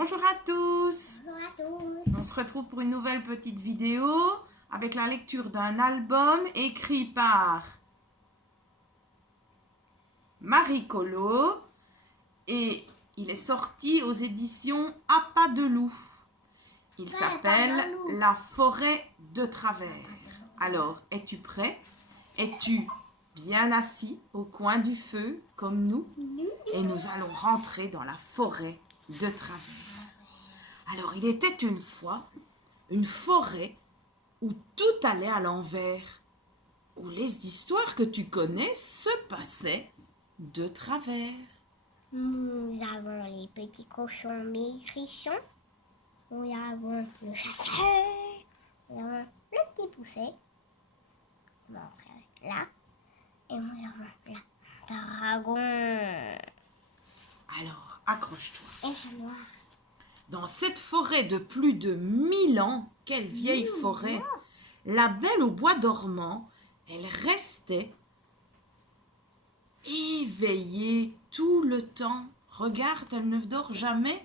Bonjour à tous. Bonjour à tous. On se retrouve pour une nouvelle petite vidéo avec la lecture d'un album écrit par Marie Colo et il est sorti aux éditions À pas de loup. Il s'appelle La forêt de travers. Alors, es-tu prêt? Es-tu bien assis au coin du feu comme nous? Et nous allons rentrer dans la forêt de travers. Alors, il était une fois une forêt où tout allait à l'envers, où les histoires que tu connais se passaient de travers. Nous avons les petits cochons maigrichons. Nous avons le chasseur. Nous avons le petit pousset. Je vais montrer là. Et nous avons le dragon. Alors, accroche-toi. Et chat noir. Dans cette forêt de plus de 1000 ans, quelle vieille forêt, la belle au bois dormant, elle restait éveillée tout le temps. Regarde, elle ne dort jamais.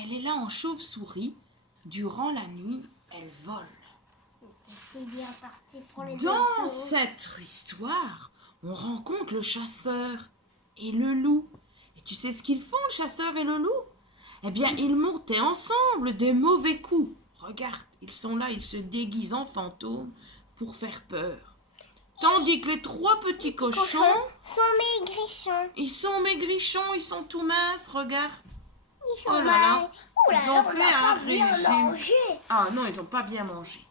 Elle est là en chauve-souris. Durant la nuit, elle vole. C'est bien parti pour les Dans cette histoire, on rencontre le chasseur et le loup. Et tu sais ce qu'ils font, le chasseur et le loup? Eh bien, ils montaient ensemble des mauvais coups. Regarde, ils sont là, ils se déguisent en fantômes pour faire peur. Tandis que les trois petits cochons, sont maigrichons. ils sont maigrichons, ils sont tout minces, regarde. Ils sont Oh là là, ils ont on fait n'a un pas bien régime. mangé. Ah non, ils n'ont pas bien mangé.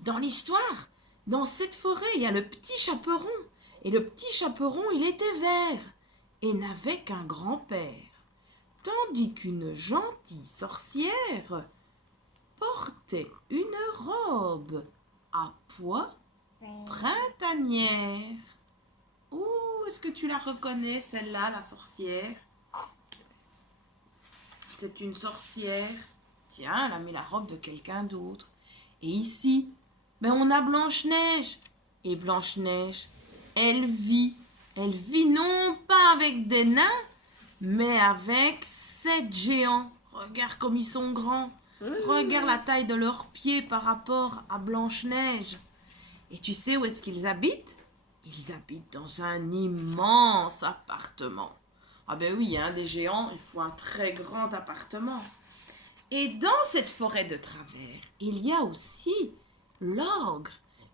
Dans l'histoire, dans cette forêt, il y a le petit chaperon. Et le petit chaperon, il était vert et n'avait qu'un grand-père. Tandis qu'une gentille sorcière portait une robe à pois printanière. Ouh, est-ce que tu la reconnais, celle-là, la sorcière? C'est une sorcière. Tiens, elle a mis la robe de quelqu'un d'autre. Et ici, ben on a Blanche-Neige. Et Blanche-Neige, elle vit non pas avec des nains, mais avec 7 géants. Regarde comme ils sont grands. Regarde la taille de leurs pieds par rapport à Blanche-Neige. Et tu sais où est-ce qu'ils habitent? Ils habitent dans un immense appartement. Ah ben oui, hein, des géants, il faut un très grand appartement. Et dans cette forêt de travers, il y a aussi l'ogre.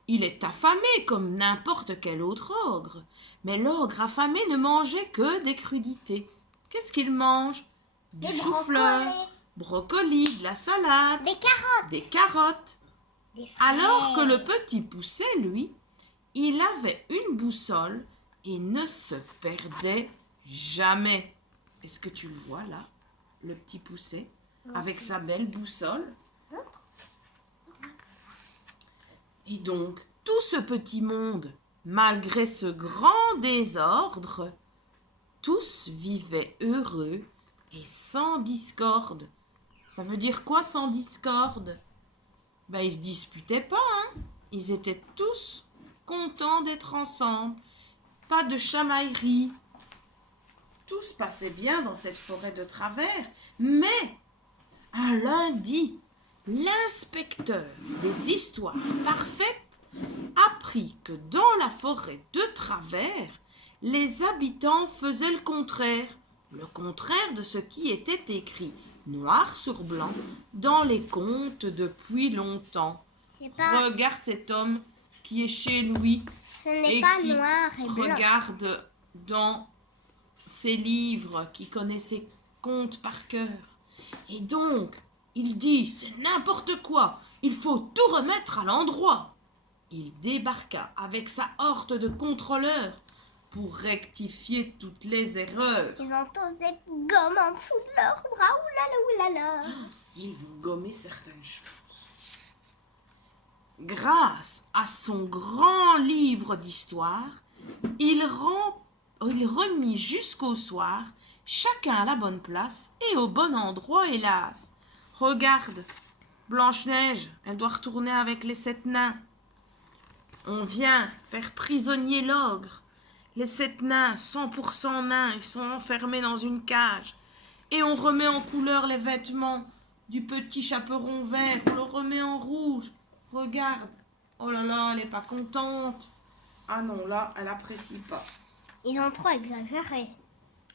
Il est affamé comme n'importe quel autre ogre. Mais l'ogre affamé ne mangeait que des crudités. Qu'est-ce qu'il mange? Du chou-fleur, brocoli, de la salade, Des carottes. des carottes. Des fraises. Alors que le petit pousset, lui, il avait une boussole et ne se perdait jamais. Est-ce que tu le vois là, le petit pousset, avec sa belle boussole? Et donc, tout ce petit monde, malgré ce grand désordre, tous vivaient heureux et sans discorde. Ça veut dire quoi sans discorde? Ben, ils se disputaient pas, hein. Ils étaient tous contents d'être ensemble. Pas de chamaillerie. Tout se passait bien dans cette forêt de travers. Mais, un lundi, l'inspecteur des histoires parfaites apprit que dans la forêt de travers, les habitants faisaient le contraire de ce qui était écrit noir sur blanc dans les contes depuis longtemps. Regarde cet homme qui est chez lui Ce n'est et pas qui noir et blanc. regarde dans ses livres, qui connaît ses contes par cœur. Et donc, il dit, c'est n'importe quoi, il faut tout remettre à l'endroit. Il débarqua avec sa horde de contrôleurs pour rectifier toutes les erreurs. Ils ont tous des gommes en dessous de leurs bras. Oulala. Ils vont gommer certaines choses. Grâce à son grand livre d'histoire, il remit jusqu'au soir, chacun à la bonne place et au bon endroit, hélas. Regarde, Blanche-Neige, elle doit retourner avec les 7 nains. On vient faire prisonnier l'ogre. Les 7 nains, 100% nains, ils sont enfermés dans une cage. Et on remet en couleur les vêtements du petit chaperon vert. On le remet en rouge. Regarde. Oh là là, elle n'est pas contente. Ah non, là, elle apprécie pas. Ils ont trop exagéré.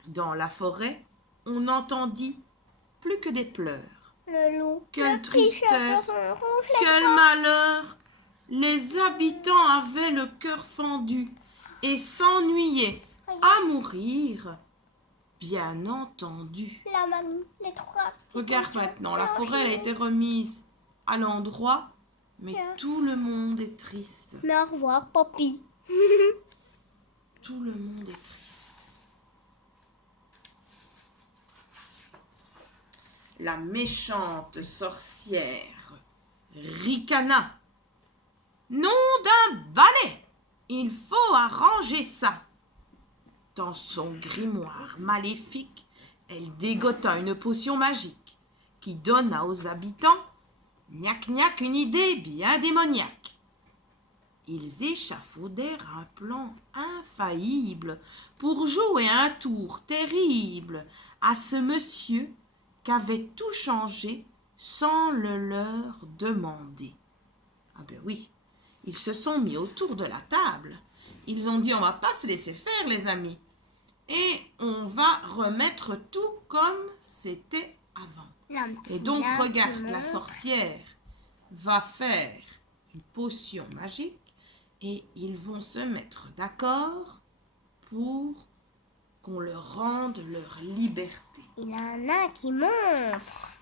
Dans la forêt, on n'entendit plus que des pleurs. Le loup. Quelle le petit tristesse, chaperon rouge, quel malheur. Les habitants avaient le cœur fendu et s'ennuyaient à mourir, bien entendu. La mamie, les trois petits Regarde cochons maintenant, la forêt elle a blanchis. été remise à l'endroit, mais Bien. tout le monde est triste. Mais au revoir, Poppy. Tout le monde est triste. La méchante sorcière ricana. Nom d'un balai! Il faut arranger ça. Dans son grimoire maléfique, elle dégota une potion magique qui donna aux habitants gnac une idée bien démoniaque. Ils échafaudèrent un plan infaillible pour jouer un tour terrible à ce monsieur qu'avait tout changé sans le leur demander. Ah ben oui, ils se sont mis autour de la table. Ils ont dit on va pas se laisser faire les amis. Et on va remettre tout comme c'était avant. Et donc regarde, la sorcière va faire une potion magique et ils vont se mettre d'accord pour qu'on leur rende leur liberté. Il y en a qui montre.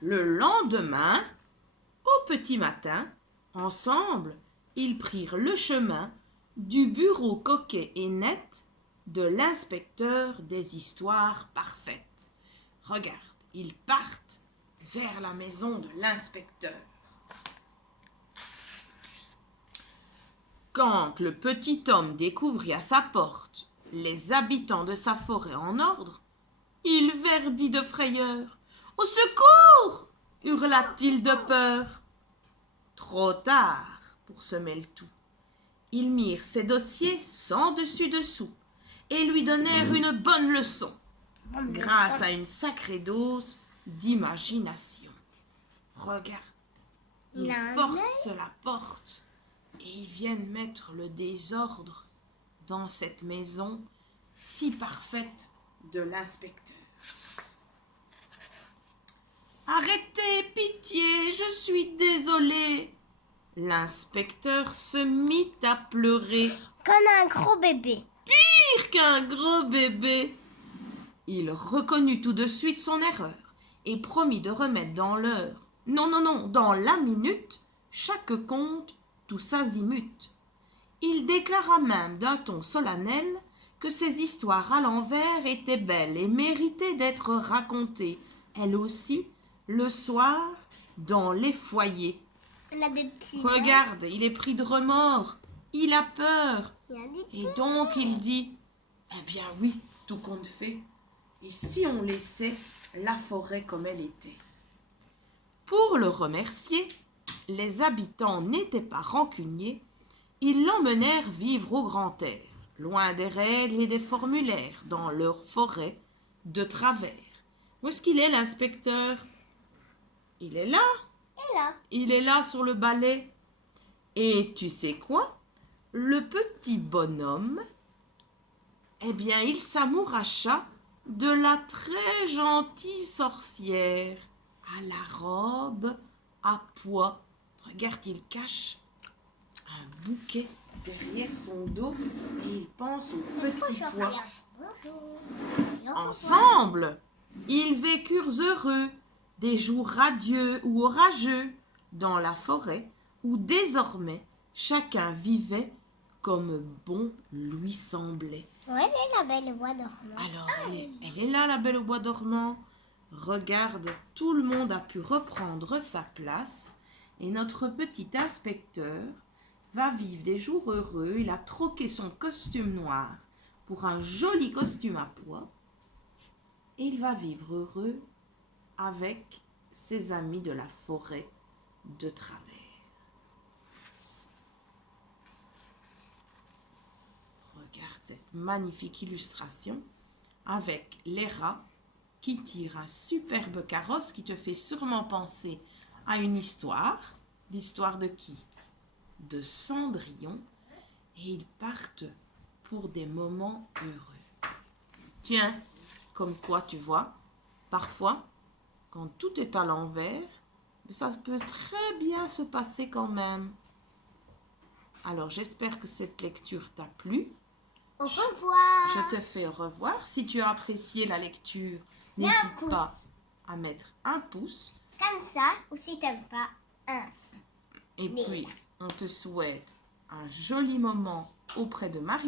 Le lendemain, au petit matin, ensemble, ils prirent le chemin du bureau coquet et net de l'inspecteur des histoires parfaites. Regarde, ils partent vers la maison de l'inspecteur. Quand le petit homme découvrit à sa porte les habitants de sa forêt en ordre, il verdit de frayeur. « Au secours !» hurla-t-il de peur. Trop tard pour semer le tout. Ils mirent ses dossiers sans dessus-dessous et lui donnèrent une bonne leçon grâce à une sacrée dose d'imagination. Regarde, ils forcent la porte et ils viennent mettre le désordre dans cette maison si parfaite de l'inspecteur. Arrêtez, pitié, je suis désolé. L'inspecteur se mit à pleurer. Comme un gros bébé. Pire qu'un gros bébé. Il reconnut tout de suite son erreur et promit de remettre dans l'heure, non, dans la minute, chaque conte tous azimuts. Il déclara même d'un ton solennel que ces histoires à l'envers étaient belles et méritaient d'être racontées, elles aussi, le soir, dans les foyers. On a des petits. Regarde, il est pris de remords, il a peur. Il y a des Et donc il dit, eh bien oui, tout compte fait, et si on laissait la forêt comme elle était? Pour le remercier, les habitants n'étaient pas rancuniers, ils l'emmenèrent vivre au grand air, loin des règles et des formulaires, dans leur forêt de travers. Où est-ce qu'il est, l'inspecteur? Il est là. Et là. Il est là sur le balai. Et tu sais quoi? Le petit bonhomme, eh bien, il s'amouracha de la très gentille sorcière à la robe à pois. Regarde, il cache un bouquet derrière son dos et il pense au petit pois. Ensemble, ils vécurent heureux des jours radieux ou orageux dans la forêt où désormais chacun vivait comme bon lui semblait. Où elle est la belle au bois dormant? Alors, elle est là, la belle au bois dormant. Regarde, tout le monde a pu reprendre sa place et notre petit inspecteur va vivre des jours heureux. Il a troqué son costume noir pour un joli costume à pois et il va vivre heureux avec ses amis de la forêt de travers. Regarde cette magnifique illustration avec les rats qui tire un superbe carrosse qui te fait sûrement penser à une histoire. L'histoire de qui? De Cendrillon. Et ils partent pour des moments heureux. Tiens, comme quoi tu vois, parfois, quand tout est à l'envers, ça peut très bien se passer quand même. Alors, j'espère que cette lecture t'a plu. Au revoir. Je te fais au revoir. Si tu as apprécié la lecture, n'hésite pas à mettre un pouce. Comme ça, ou si t'aimes pas, un. Et puis, on te souhaite un joli moment auprès de Marie.